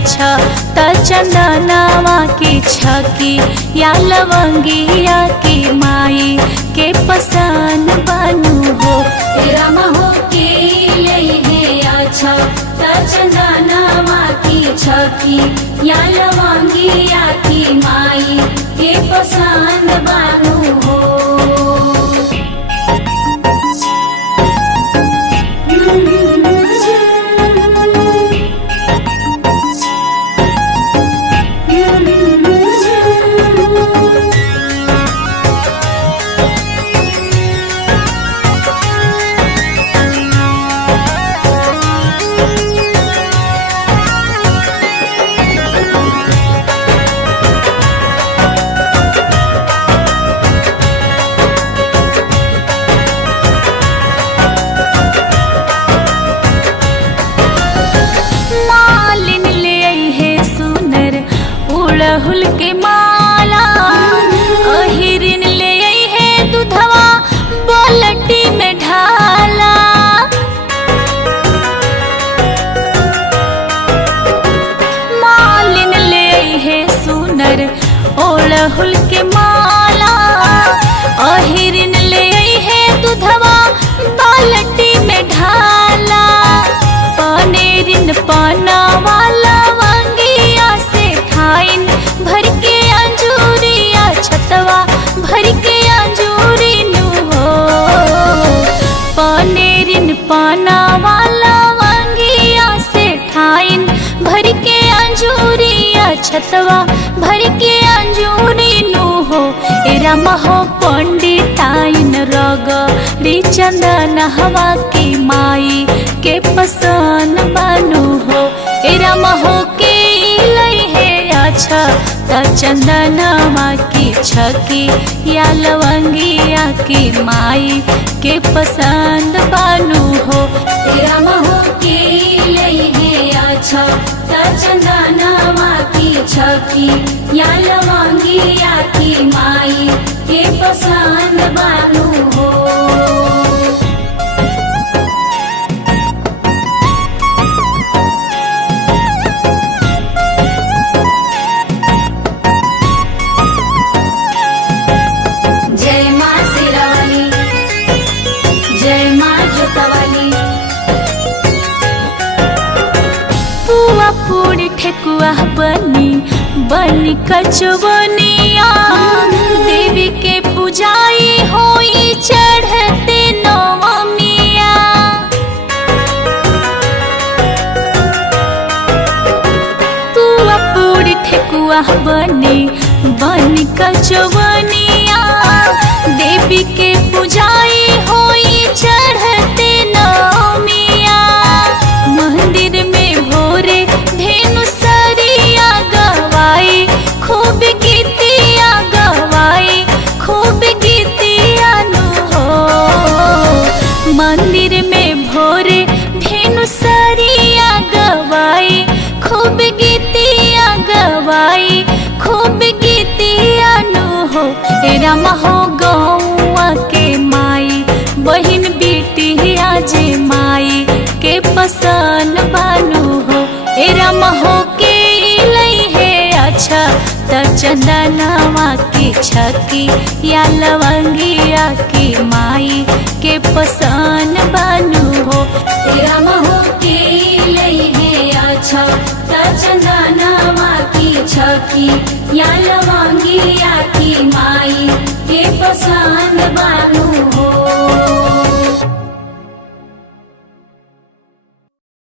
अच्छा त चंदनवा की छकी या लवंगिया की माई के पसंद बनू हो। रामा हो के लइहे अच्छा त चंदनवा की छकी या लवंगिया की माई के पसंद बनू हो। अड़हुल के माला अहिरिन ले आई है दूधवा बाल्टी में ढाला। मालिन ले आई है सुनर अड़हुल के माला अहिरिन ले आई है दूधवा बाल्टी में ढाला। पनेरिन पाना वाला वंगिया से ठाइन भर के अंजूरिया छतवा भर के अंजूरी नु हो। पनेरिन पाना वाला वंगिया से ठाइन भर के अंजूरिया छतवा भर के अंजूरी नु हो। रामा हो पंडिताइन रगड़ी चंदन हवा की माई के पसंद बनू हो। रामा हो के लइहे अच्छा त चंदनवा की छकी या लवंगिया की माई के पसंद बनू हो। रामा हो के लइहे अच्छा त चंदनवा की छकी या लवंगिया की माई के पसंद बनू हो। पूरी ठेकुआ बनी कचवनिया देवी के पूजाई होई चढ़ते नवमिया। पुआ पूरी ठेकुआ बनी कचवनिया देवी के पूजाई होई चढ़ते नवमिया। मंदिर में भोरे धेनु सरिया गवाई खूब गीतिया गवाई खूब गीतिया नु हो। मंदिर में भोरे धेनु सरिया गवाई खूब गीतिया गवाई खूब गीतिया नु हो। रामा हो गौआ के माई बहिन बेटिया जे माई के पसंद बनू हो। रामा हो के लइहे अच्छा त चंदनवा की छकी या लवंगिया की माई के पसंद